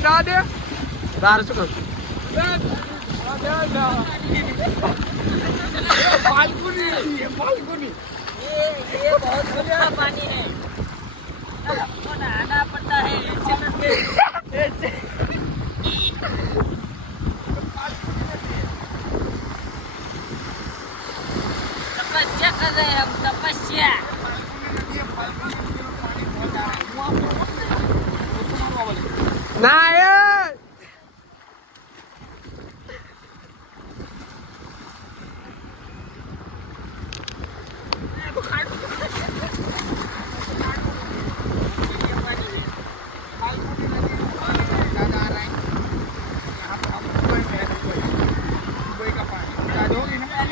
જવા દે તાર શું કરું फाल्गुनी ये बहुत अच्छा पानी है हमको नहाना पड़ता है ऐसे तपस्या कर रहे हैं हम तपस्या ના એ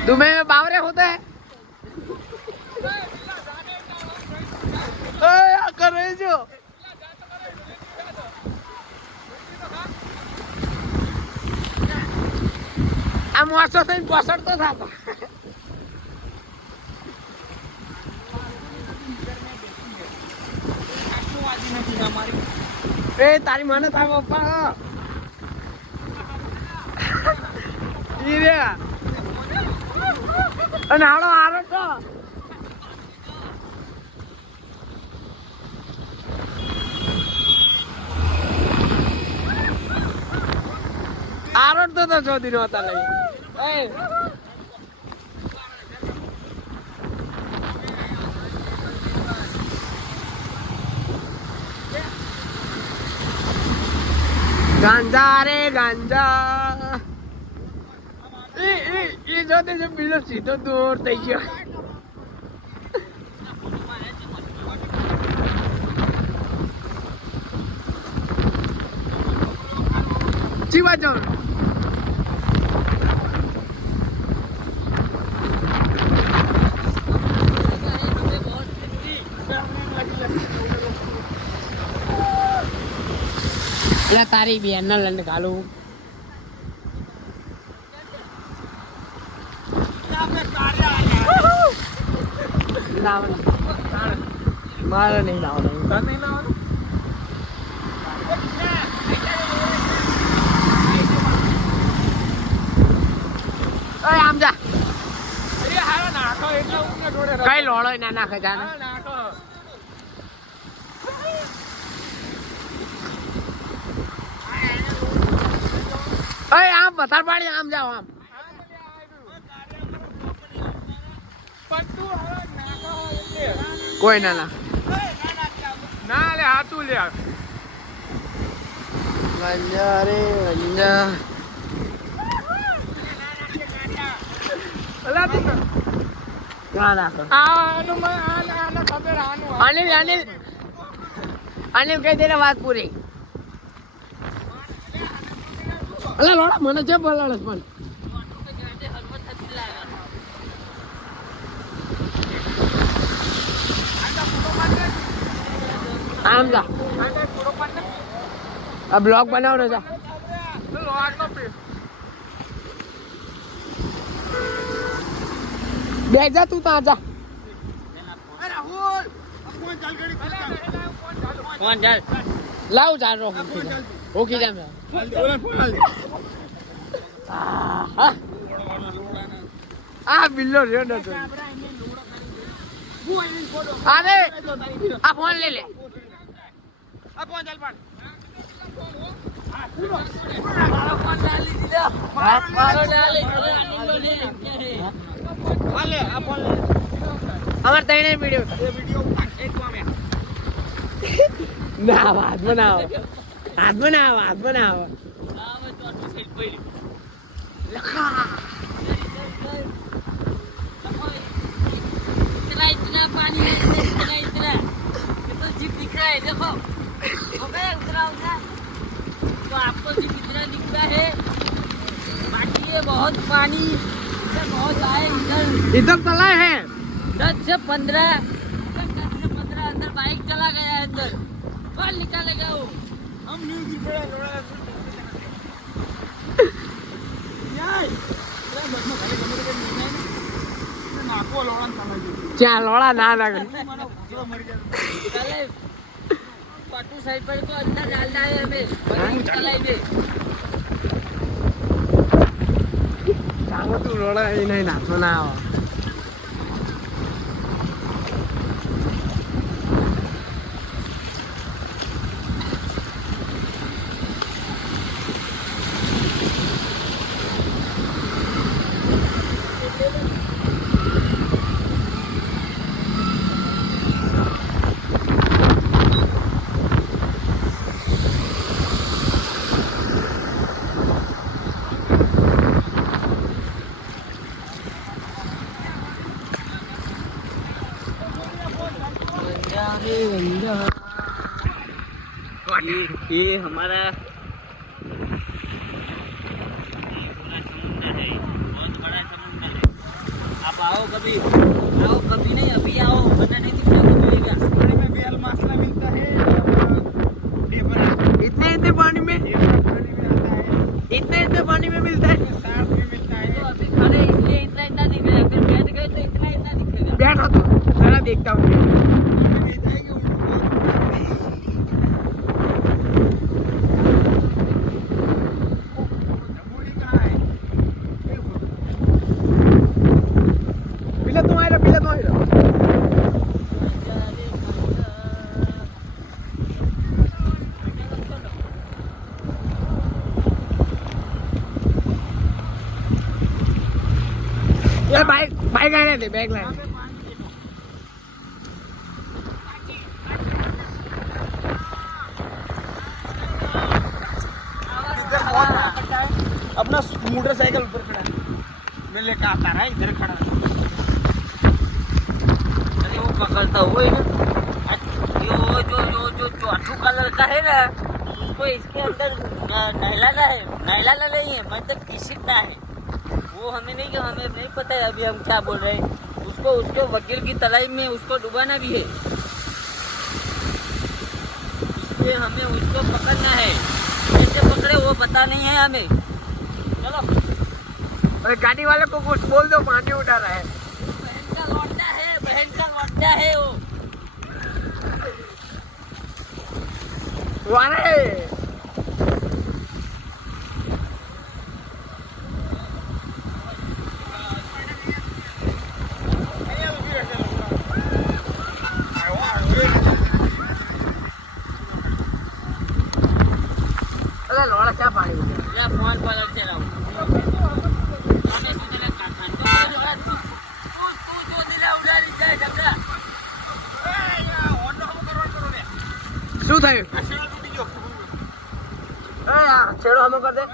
तुम्हें बावरे होते हैं कर रहे जो આમ વાસો થઈને પસડતો થતો એ તારી મને તારા પપ્પા ઈ રે અને હાલો હાલો તો આરોટ તો ચોધી નો હતા લઈ ગાંજા રે ગાંજા એ જોતે જે બીજો સીધો દૂર થઈ ગયો જીવા જાવ તારી બેન ના લંડ ઘાલું મારે નહીં લાવવાનું આમ જા કઈ લોડો ના નાખે જા આમ પથાર પાડી આમ જાઓ આમ કોઈ ના ના ના લે હાથું લે ગંજા રે ગંજા અનિલ અનિલ અનિલ કઈ દે વાત પૂરી અલા લોડા મને જે બોલાડે પણ આમ જા આ બ્લોગ બનાવો ને જા બે જા તું ત્યાં જા કોણ ચાલ લાવ ચાલ રો ઓકી જામ આ બિલ્લો રહ્યો નતો અરે આ ફોન લે લે આ ફોન ચાલ પણ અમાર તઈને વિડિયો ના હાથ બનાવો હાથ બનાવો હાથ બનાવો इतना पानी है इतना ये तो जीप दिख रहा है देखो अबे उतरा उतरा तो आपको जीप इतना दिखता है बाकी ये बहुत पानी बहुत आए इधर चला है 10 से 15 अंदर बाइक चला गया है अंदर बाहर निकालेगा वो हम नहीं दिख रहा क्या लोड़ा ना ना साइड पर को अंदर डालना है हमें चलाई में सांगो तू रोड़ा ये नहीं ना सुना हो ये हमारा बहुत बड़ा समुद्र है। आप आओ कभी नहीं, अभी आओ वरना नहीं दिखने को मिलेगा। में बेल मसला मिलता है इतने पानी में आता है इतने पानी में मिलता है साथ में मिलता है तो अभी खड़े इसलिए इतना दिख रहा है, फिर बैठ गए तो इतना दिखेगा। बैठो तो सारा देखता हूँ बिल्ला तुम्हारा ये बाइक आने दे बैग लाने अपना मोटरसाइकिल ऊपर खड़ा है मैं लेकर आता रहा इधर खड़ा है। अरे वो पकड़ता हुआ है ना, जो चौथू कलर का है ना, उसको इसके अंदर नहलाना नहीं है, मतलब घसीटना है। वो हमें नहीं पता है अभी हम क्या बोल रहे हैं। उसको उसके वकील की तलाई में उसको डुबाना भी है, इसलिए हमें उसको पकड़ना है। कैसे पकड़े वो पता नहीं है हमें। चलो और गाड़ी वाले को कुछ बोल दो पानी उठा रहा है बहन का लौंडा है वो। वो आ रहा है अरे लोड़ा क्या पानी उठा या फोन पलटते रहो। हमें सुधरे काटना तो तू जो दिला उडारी जाए ढंगा। શું થયું એ આ છેડો હમો કર દે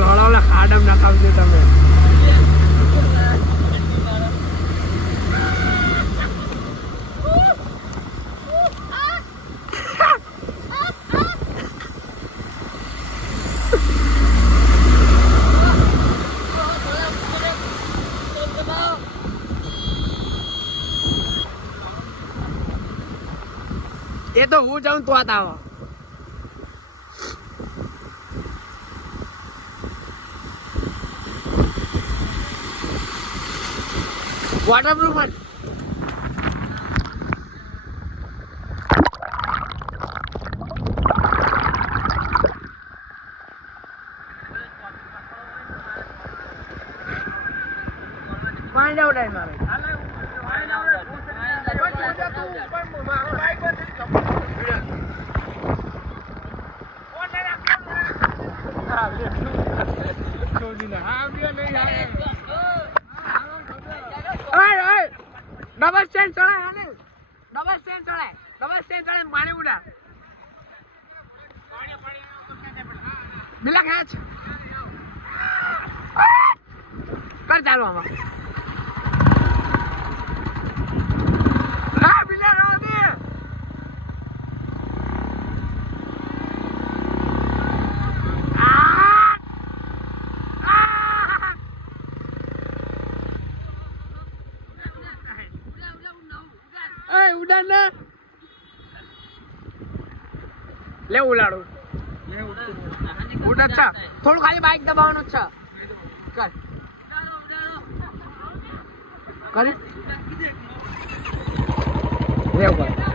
લોડા ખાડમ નાખાવજો તમે એ તો હું જાઉં તો આતા આવો વોટરપ્રૂફ મત પાણી જાવ ડાય મારે डबल स्टैंड चढ़ाए डबल स्टैंड चढ़ाए पानी उड़ा बिला खेच कर चालू हम बिला रहा दे उड़ाना લે ઉલાડું ઉડ અચ્છા થોડું ખાલી બાઇક દબાવવાનું જ છે કર કરે રેવ કર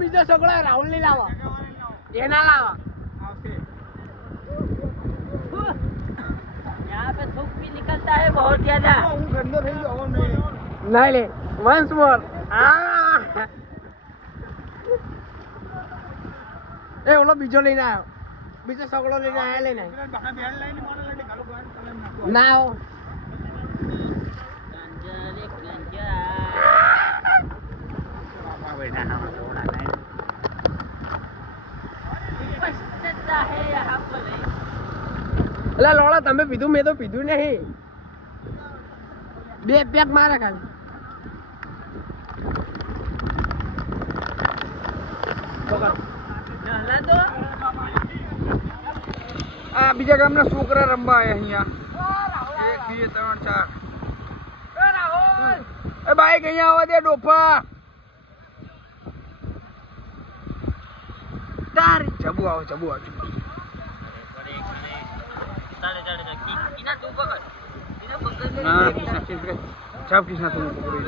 બીજો છોકરો રાહુલ ની લાવો એના લાવો यहाँ पे धूप भी निकलता है बहुत ज्यादा नहीं ले वंस मोर એ ઓલો બીજો લઈને આવ્યો બીજો છોકરો લઈને આયા લઈને ના આવો અલા લોડા તમે પીધું મેં તો પીધું નહીં બે પેક મારે ખાલી આ બીજા ગામના છોકરા રમવા આવ્યા અહીંયા 1 2 3 4 એ બાઈક અહીંયા આવવા દે ડોફા તારી જબુ આવો सब कृष्णा तुम पकड़ो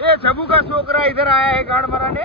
ये जबू का छोकरा इधर आया है गाड़ मारने